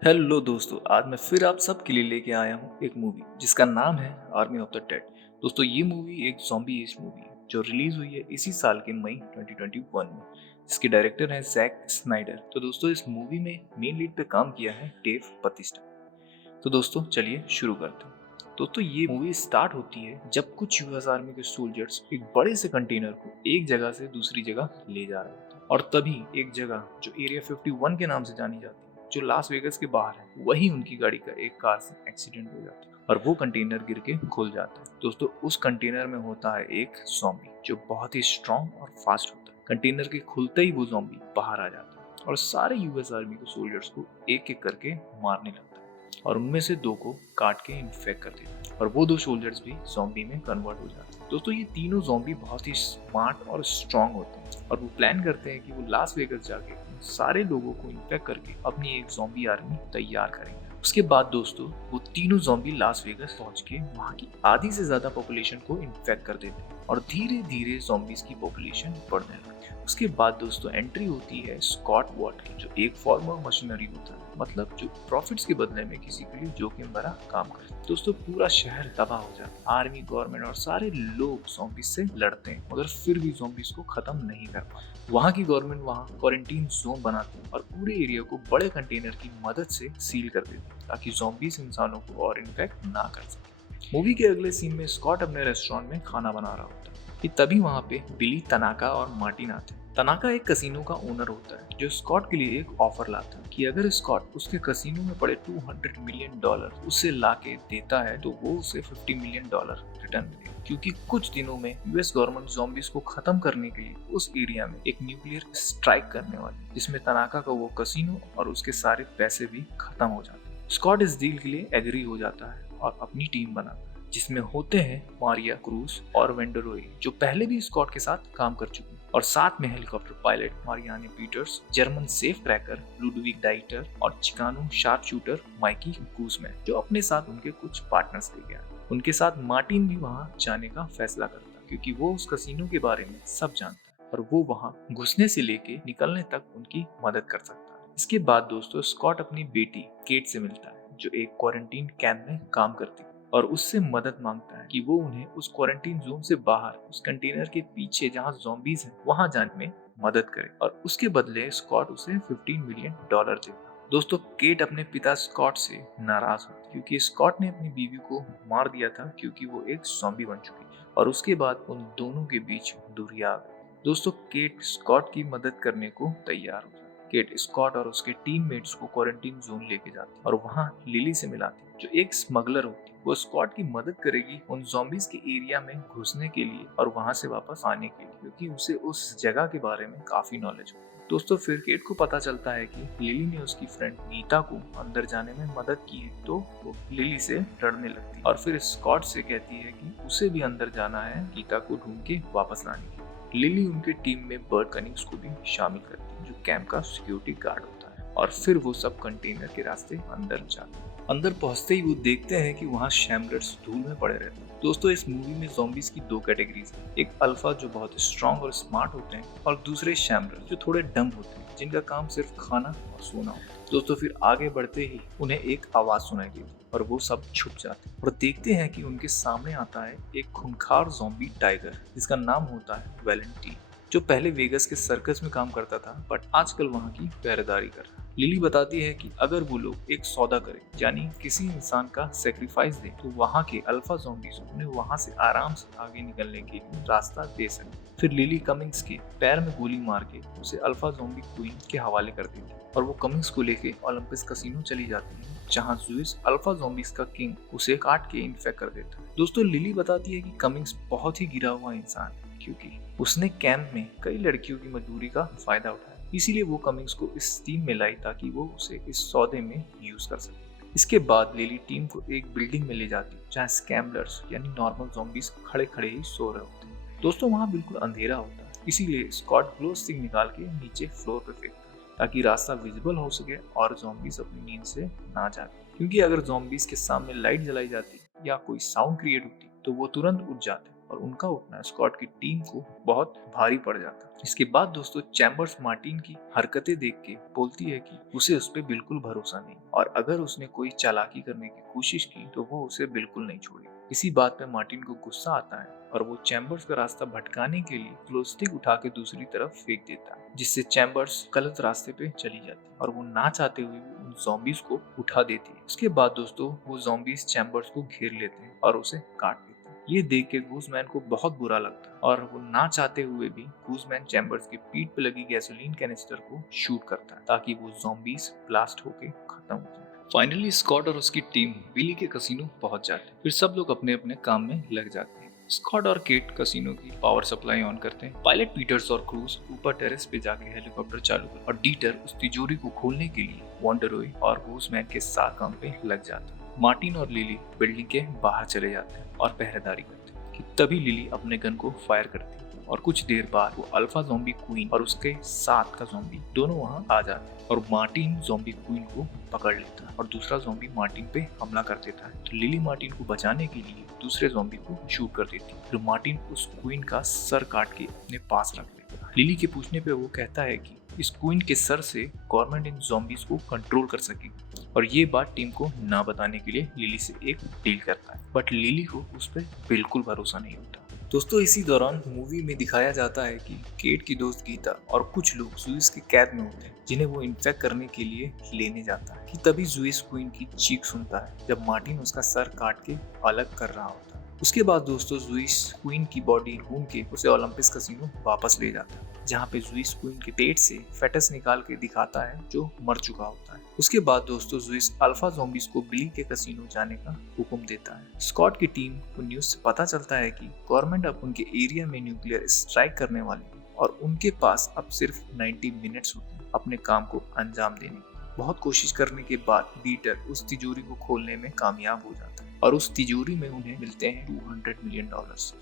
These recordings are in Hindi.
हेलो दोस्तों, आज मैं फिर आप सबके लिए लेके आया हूँ एक मूवी जिसका नाम है आर्मी ऑफ द डेड। दोस्तों, ये मूवी एक ज़ॉम्बी एज मूवी है जो रिलीज हुई है इसी साल के मई 2021 में, जिसके डायरेक्टर हैं जैक स्नाइडर। तो दोस्तों, इस मूवी में मेन लीड पे काम किया है डेव बतिस्टा। तो दोस्तों, चलिए शुरू करते हैं। दोस्तों, ये मूवी स्टार्ट होती है जब कुछ यूएस आर्मी के सोल्जर्स एक बड़े से कंटेनर को एक जगह से दूसरी जगह ले जा रहे होते हैं, और तभी एक जगह जो एरिया 51 के नाम से जानी जाती है, जो लास वेगस के बाहर है, वही उनकी गाड़ी का एक कार से एक्सीडेंट हो जाता है और वो कंटेनर गिर के खुल जाता है। दोस्तों, उस कंटेनर में होता है एक ज़ॉम्बी जो बहुत ही स्ट्रॉन्ग और फास्ट होता है। कंटेनर के खुलते ही वो ज़ॉम्बी बाहर आ जाता है और सारे यूएस आर्मी के सोल्जर्स को एक एक करके मारने लगता है और उनमें से दो को काट के इन्फेक्ट कर देता है और वो दो सोल्जर्स भी ज़ॉम्बी में कन्वर्ट हो जाते हैं। दोस्तों, ये तीनों ज़ॉम्बी बहुत ही स्मार्ट और स्ट्रॉन्ग होते हैं और वो प्लान करते हैं कि वो लास वेगस जाके सारे लोगों को इन्फेक्ट करके अपनी एक ज़ॉम्बी आर्मी तैयार करेंगे। उसके बाद दोस्तों, वो तीनों ज़ॉम्बी लास वेगस पहुंच के वहाँ की आधी से ज्यादा पॉपुलेशन को इन्फेक्ट कर देते हैं और धीरे धीरे ज़ॉम्बीज की पॉपुलेशन बढ़ने लगती है। उसके बाद दोस्तों, एंट्री होती है स्कॉट वॉर्ड की, जो एक फॉर्मर मशीनरी होता है, मतलब जो प्रॉफिट्स के बदले में किसी के लिए जोखिम भरा काम करता है। दोस्तों, पूरा शहर तबाह हो जाता है। आर्मी, गवर्नमेंट और सारे लोग ज़ॉम्बीज से लड़ते हैं, मगर फिर भी ज़ॉम्बीज को खत्म नहीं कर पाते। वहाँ की गवर्नमेंट वहाँ क्वारंटीन जोन बनाती है और पूरे एरिया को बड़े कंटेनर की मदद से सील कर देती है ताकि ज़ॉम्बीज इंसानों को और इन्फेक्ट ना कर सके। मूवी के अगले सीन में स्कॉट अपने रेस्टोरेंट में खाना बना रहा होता है कि तभी वहाँ पे बिली, तनाका और मार्टिन आते हैं। तनाका एक कसिनो का ओनर होता है जो स्कॉट के लिए एक ऑफर लाता है कि अगर स्कॉट उसके कसिनो में पड़े $200 मिलियन उसे ला के देता है तो वो उसे $50 मिलियन रिटर्न देगा, क्योंकि कुछ दिनों में यूएस गवर्नमेंट ज़ॉम्बीज को खत्म करने के लिए उस एरिया में एक न्यूक्लियर स्ट्राइक करने वाली है, जिसमें तनाका का वो कसिनो और उसके सारे पैसे भी खत्म हो जाते हैं। स्कॉट इस डील के लिए एग्री हो जाता है और अपनी टीम बनाता है, जिसमें होते हैं मारिया क्रूज और वेंडरोई, जो पहले भी स्कॉट के साथ काम कर चुके हैं, और साथ में helicopter pilot Marianne Peters, German safe cracker Ludwig Dieter और Chicano sharp shooter Mikey Guzman, जो अपने साथ उनके कुछ पार्टनर्स ले गया। उनके साथ मार्टिन भी वहां जाने का फैसला करता है क्योंकि वो उस कसिनो के बारे में सब जानता है और वो वहां घुसने से लेके निकलने तक उनकी मदद कर सकता है। इसके बाद दोस्तों, स्कॉट अपनी बेटी केट से मिलता है जो एक क्वारंटीन कैंप में काम करती है और उससे मदद मांगता है कि वो उन्हें उस क्वारंटीन जोन से बाहर उस कंटेनर के पीछे जहां ज़ॉम्बीज हैं वहां जाने में मदद करे, और उसके बदले स्कॉट उसे $15 मिलियन देगा। दोस्तों, केट अपने पिता स्कॉट से नाराज होती है क्योंकि स्कॉट ने अपनी बीवी को मार दिया था क्योंकि वो एक ज़ॉम्बी बन चुकी और उसके बाद उन दोनों के बीच दूरी आ गई। दोस्तों, केट स्कॉट की मदद करने को तैयार हो जाती है। केट स्कॉट और उसके टीममेट्स को क्वारंटीन जोन लेके जाती है और वहां लिली से मिलाती है जो एक स्मगलर होती है। वो स्कॉट की मदद करेगी उन ज़ॉम्बीज के एरिया में घुसने के लिए और वहां से वापस आने के लिए, क्योंकि उसे उस जगह के बारे में काफी नॉलेज होती है। दोस्तों, फिर केट को पता चलता है कि लिली ने उसकी फ्रेंड नीता को अंदर जाने में मदद की है, तो वो लिली से डरने लगती है और फिर स्कॉट से कहती है कि उसे भी अंदर जाना है नीता को ढूंढ के वापस लाने के लिए। लिली उनके टीम में बर्ड कनिंग्स को भी शामिल करती है जो कैंप का सिक्योरिटी गार्ड होता है, और फिर वो सब कंटेनर के रास्ते अंदर जाते हैं। अंदर पहुंचते ही वो देखते हैं कि वहाँ शैमलर्स धूल में पड़े रहते हैं। दोस्तों, इस मूवी में ज़ॉम्बीज की दो कैटेगरीज हैं, एक अल्फा जो बहुत स्ट्रांग और स्मार्ट होते हैं और दूसरे शैमलर्स जो थोड़े डम होते हैं जिनका काम सिर्फ खाना और सोना होता है। दोस्तों, फिर आगे बढ़ते ही उन्हें एक आवाज सुनाई देती है और वो सब छुप जाते हैं और देखते हैं कि उनके सामने आता है एक खूंखार ज़ॉम्बी टाइगर जिसका नाम होता है वैलेंटीन, जो पहले वेगस के सर्कस में काम करता था बट आजकल वहाँ की पहरेदारी कर रहा है। लिली बताती है कि अगर वो लोग एक सौदा करें, यानी किसी इंसान का सेक्रीफाइस दें, तो वहाँ के अल्फा ज़ॉम्बीज उन्हें वहाँ से आराम से आगे निकलने के लिए रास्ता दे सकते। फिर लिली कमिंग्स के पैर में गोली मार के उसे अल्फा ज़ॉम्बी क्वीन के हवाले कर देती है और वो कमिंग्स को लेके ओलंपस कसिनो चली जाती है जहाँ ज़ूस अल्फा ज़ॉम्बीज का किंग उसे काट के इन्फेक्ट कर देता है। दोस्तों, लिली बताती है कि कमिंग्स बहुत ही गिरा हुआ इंसान है क्योंकि उसने कैंप में कई लड़कियों की मजदूरी का फायदा उठाया, इसीलिए वो कमिंग्स को इस टीम में लाई ताकि वो उसे इस सौदे में यूज कर सके। इसके बाद लिली टीम को एक बिल्डिंग में ले जाती है जहाँ स्कैमलर्स यानी नॉर्मल ज़ॉम्बीज खड़े खड़े ही सो रहे होते हैं। दोस्तों, वहाँ बिल्कुल अंधेरा होता है, इसीलिए स्कॉट ग्लो स्टिक निकाल के नीचे फ्लोर पे फेंकता है ताकि रास्ता विजिबल हो सके और ज़ॉम्बीज अपनी नींद से ना जागे, क्योंकि अगर ज़ॉम्बीज के सामने लाइट जलाई जाती या कोई साउंड क्रिएट होती तो वो तुरंत उठ जाते। और उनका उठना स्कॉट की टीम को बहुत भारी पड़ जाता। इसके बाद दोस्तों चैम्बर्स मार्टिन की हरकतें देख के बोलती है कि उसे उस पर बिल्कुल भरोसा नहीं और अगर उसने कोई चालाकी करने की कोशिश की तो वो उसे बिल्कुल नहीं छोड़ेगी। इसी बात पे मार्टिन को गुस्सा आता है और वो चैम्बर्स का रास्ता भटकाने के लिए ग्लो स्टिक उठा के दूसरी तरफ फेंक देता है, जिससे चैम्बर्स गलत रास्ते पे चली जाती है और वो ना चाहते हुए भी उन ज़ॉम्बीज को उठा देती है। उसके बाद दोस्तों वो ज़ॉम्बीज चैम्बर्स को घेर लेते हैं और उसे काट देते हैं। ये देख के गूज़मैन को बहुत बुरा लगता है और वो ना चाहते हुए भी गूज़मैन चैम्बर्स की पीठ पे लगी गैसोलीन कैनिस्टर को शूट करता है ताकि वो ज़ॉम्बीज ब्लास्ट होके खत्म हो जाए। फाइनली स्कॉट और उसकी टीम बिली के कसिनो पहुंच जाते हैं। फिर सब लोग अपने अपने काम में लग जाते हैं। स्कॉट और केट कसिनो की पावर सप्लाई ऑन करते हैं। पायलट पीटर्स और क्रूज ऊपर टेरेस पे जाके हेलीकॉप्टर चालू कर और डीटर उस तिजोरी को खोलने के लिए वॉन्डरॉय और गूज़मैन के साथ काम पे लग जाते हैं। मार्टिन और लिली बिल्डिंग के बाहर चले जाते हैं और पहरेदारी करते हैं कि तभी लिली अपने गन को फायर करती है और कुछ देर बाद वो अल्फा ज़ॉम्बी क्वीन और उसके साथ का ज़ॉम्बी दोनों वहाँ आ जाते हैं और मार्टिन ज़ॉम्बी क्वीन को पकड़ लेता है और दूसरा ज़ॉम्बी मार्टिन पे हमला कर देता है। तो लिली मार्टिन को बचाने के लिए दूसरे ज़ॉम्बी को शूट कर देती है। फिर मार्टिन उस क्वीन का सर काट के अपने पास रख लेता है। लिली के पूछने पे वो कहता है कि इस क्वीन के सर से गवर्नमेंट इन ज़ॉम्बीज को कंट्रोल कर सकेगी और ये बात टीम को ना बताने के लिए लिली से एक डील करता है, बट लिली को उस पर बिल्कुल भरोसा नहीं होता। दोस्तों इसी दौरान मूवी में दिखाया जाता है कि केट की दोस्त गीता और कुछ लोग जुइस के कैद में होते हैं जिन्हें वो इन्फेक्ट करने के लिए लेने जाता है कि तभी जुइस क्वीन की चीख सुनता है जब मार्टिन उसका सर काट के अलग कर रहा होता है। उसके बाद दोस्तों जुइस क्वीन की बॉडी ढूंढ के उसे ओलंपिस कसिनो वापस ले जाता है जहाँ पे जुइस क्वीन के पेट से फेटस निकाल के दिखाता है जो मर चुका होता है। उसके बाद दोस्तों जुइस अल्फा ज़ॉम्बीज को बिली के कसिनो जाने का हुक्म देता है। स्कॉट की टीम को न्यूज से पता चलता है कि गवर्नमेंट अब उनके एरिया में न्यूक्लियर स्ट्राइक करने वाली है और उनके पास अब सिर्फ 90 मिनट्स होते हैं अपने काम को अंजाम देने की। बहुत कोशिश करने के बाद डीटर उस तिजोरी को खोलने में कामयाब हो जाता है और उस तिजोरी में उन्हें मिलते हैं $200 मिलियन,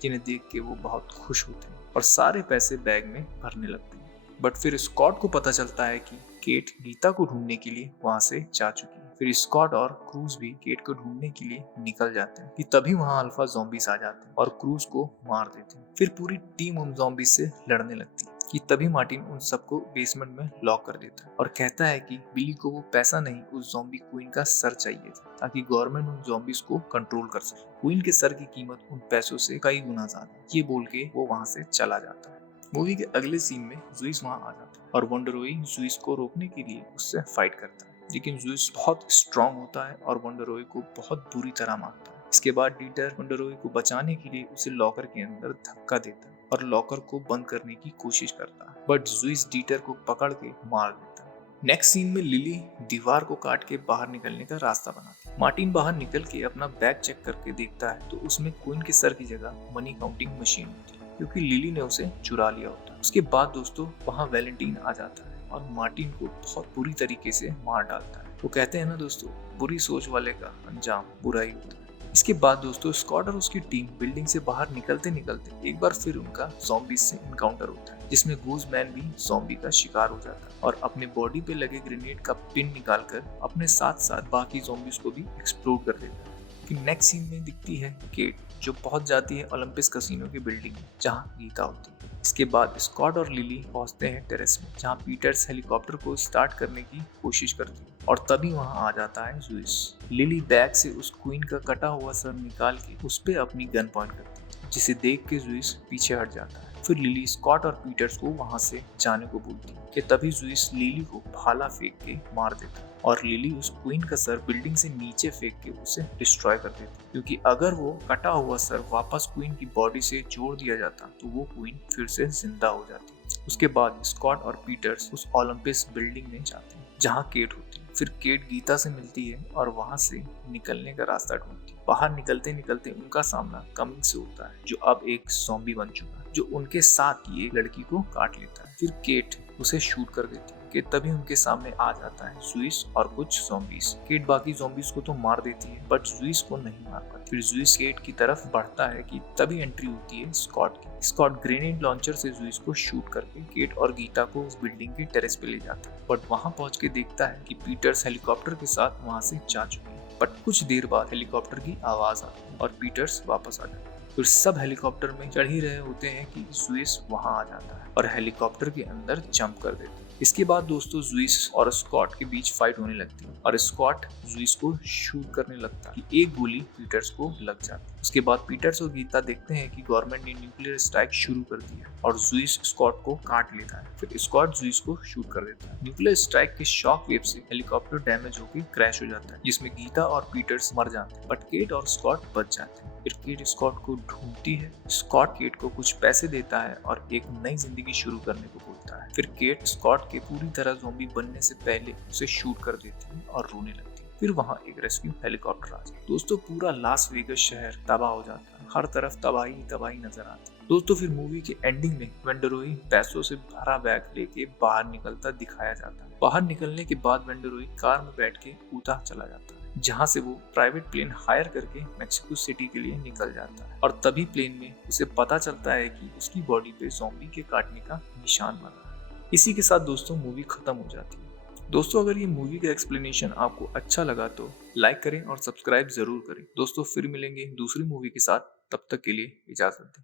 जिन्हें देख के वो बहुत खुश होते हैं और सारे पैसे बैग में भरने लगते हैं। बट फिर स्कॉट को पता चलता है कि केट गीता को ढूंढने के लिए वहां से जा चुकी है। फिर स्कॉट और क्रूज भी केट को ढूंढने के लिए निकल जाते हैं कि तभी वहां अल्फा ज़ॉम्बीज आ जाते हैं और क्रूज को मार देते हैं। फिर पूरी टीम उन ज़ॉम्बीज से लड़ने लगती है कि तभी मार्टिन उन सबको बेसमेंट में लॉक कर देता है और कहता है कि बिली को वो पैसा नहीं उस ज़ॉम्बी क्वीन का सर चाहिए था ताकि गवर्नमेंट उन ज़ॉम्बीज को कंट्रोल कर सके। क्वीन के सर की कीमत उन पैसों से कई गुना ज्यादा। ये बोल के वो वहां से चला जाता है। मूवी के अगले सीन में जुइस वहां आ जाता है और वंडरॉय जुइस को रोकने के लिए उससे फाइट करता है, लेकिन जुइस बहुत स्ट्रांग होता है और वंडरॉय को बहुत बुरी तरह मारता है। इसके बाद डीटर वंडरॉय को बचाने के लिए उसे लॉकर के अंदर धक्का देता है और लॉकर को बंद करने की कोशिश करता है, बट जुइस डीटर को पकड़ के मार देता है। नेक्स्ट सीन में लिली दीवार को काट के बाहर निकलने का रास्ता बनाती है। मार्टिन बाहर निकल के अपना बैग चेक करके देखता है तो उसमें क्वीन के सर की जगह मनी काउंटिंग मशीन होती है क्योंकि लिली ने उसे चुरा लिया होता है। उसके बाद दोस्तों वहाँ वैलेंटीन आ जाता है और मार्टिन को बहुत बुरी तरीके से मार डालता है। वो कहते हैं ना दोस्तों, बुरी सोच वाले का अंजाम बुरा ही होता है। इसके बाद दोस्तों स्कॉट और उसकी टीम बिल्डिंग से बाहर निकलते निकलते एक बार फिर उनका ज़ॉम्बीज से इनकाउंटर होता है जिसमें गूज़मैन भी ज़ॉम्बी का शिकार हो जाता है और अपने बॉडी पे लगे ग्रेनेड का पिन निकालकर अपने साथ साथ बाकी ज़ॉम्बीज को भी एक्सप्लोड कर देता है। कि नेक्स्ट सीन में दिखती है केट जो पहुंच जाती है ओलंपिस कसिनो की बिल्डिंग में जहां गीता होती है। इसके बाद स्कॉट और लिली पहुंचते हैं टेरेस में जहां पीटर्स हेलीकॉप्टर को स्टार्ट करने की कोशिश करती है और तभी वहां आ जाता है जुइस। लिली बैग से उस क्वीन का कटा हुआ सर निकाल के उस पे अपनी गन पॉइंट करती है जिसे देख के जुइस पीछे हट जाता है। फिर लिली स्कॉट और पीटर्स को वहां से जाने को बोलती है कि तभी जुइस लिली को भाला फेंक के मार देता है और लिली उस क्वीन का सर बिल्डिंग से नीचे फेंक के उसे डिस्ट्रॉय कर देती है क्योंकि अगर वो कटा हुआ सर वापस क्वीन की बॉडी से जोड़ दिया जाता तो वो क्वीन फिर से जिंदा हो जाती। उसके बाद स्कॉट और पीटर्स उस ओलंपिस बिल्डिंग में जाते हैं जहाँ केट होती है। फिर केट गीता से मिलती है और वहां से निकलने का रास्ता ढूंढती है। बाहर निकलते निकलते उनका सामना कमिंग से होता है जो अब एक ज़ॉम्बी बन चुका है जो उनके साथ ये लड़की को काट लेता है। फिर केट उसे शूट कर देती है कि तभी उनके सामने आ जाता है जुइस और कुछ ज़ॉम्बीज। केट बाकी ज़ॉम्बीज को तो मार देती है बट जुइस को नहीं मार पाती। फिर जुइस केट की तरफ बढ़ता है कि तभी एंट्री होती है स्कॉट की। स्कॉट ग्रेनेड लॉन्चर से जुइस को शूट करके केट और गीता को उस बिल्डिंग के टेरेस पे ले जाता है बट वहां पहुंच के देखता है कि पीटर्स हेलीकॉप्टर के साथ वहां से जा चुके हैं। बट कुछ देर बाद हेलीकॉप्टर की आवाज आती है और पीटर्स वापस आ जाता है। फिर सब हेलीकॉप्टर में चढ़ ही रहे होते हैं कि जुइस वहां आ जाता है और हेलीकॉप्टर के अंदर जंप कर देता है। इसके बाद दोस्तों जुइस और स्कॉट के बीच फाइट होने लगती है और स्कॉट जुइस को शूट करने लगता है कि एक गोली पीटर्स को लग जाती है। उसके बाद पीटर्स और गीता देखते हैं कि गवर्नमेंट ने न्यूक्लियर स्ट्राइक शुरू कर दी है और जुइस स्कॉट को काट लेता है। फिर स्कॉट जुइस को शूट कर देता है। न्यूक्लियर स्ट्राइक के शॉक वेव से हेलीकॉप्टर डैमेज होकर क्रैश हो जाता है, जिसमें गीता और पीटर्स मर जाते हैं, बट केट और स्कॉट बच जाते हैं। फिर केट स्कॉट को ढूंढती है। स्कॉट केट को कुछ पैसे देता है और एक नई जिंदगी शुरू करने को बोलता है। फिर केट स्कॉट के पूरी तरह ज़ॉम्बी बनने से पहले उसे शूट कर देती है और रोने लगती है। फिर वहां एक रेस्क्यू हेलीकॉप्टर आता है। दोस्तों पूरा लास वेगस शहर तबाह हो जाता है, हर तरफ तबाही तबाही नजर आती है। दोस्तों फिर मूवी के एंडिंग में वेंडरोई पैसों से भरा बैग लेके बाहर निकलता दिखाया जाता है। बाहर निकलने के बाद वेंडरोई कार में बैठ के उतार चला जाता है, जहां से वो प्राइवेट प्लेन हायर करके मेक्सिको सिटी के लिए निकल जाता है। और तभी प्लेन में उसे पता चलता है कि उसकी बॉडी पे ज़ॉम्बी के काटने का निशान बना है। इसी के साथ दोस्तों मूवी खत्म हो जाती है। दोस्तों अगर ये मूवी का एक्सप्लेनेशन आपको अच्छा लगा तो लाइक करें और सब्सक्राइब जरूर करें। दोस्तों फिर मिलेंगे दूसरी मूवी के साथ, तब तक के लिए इजाजत दें।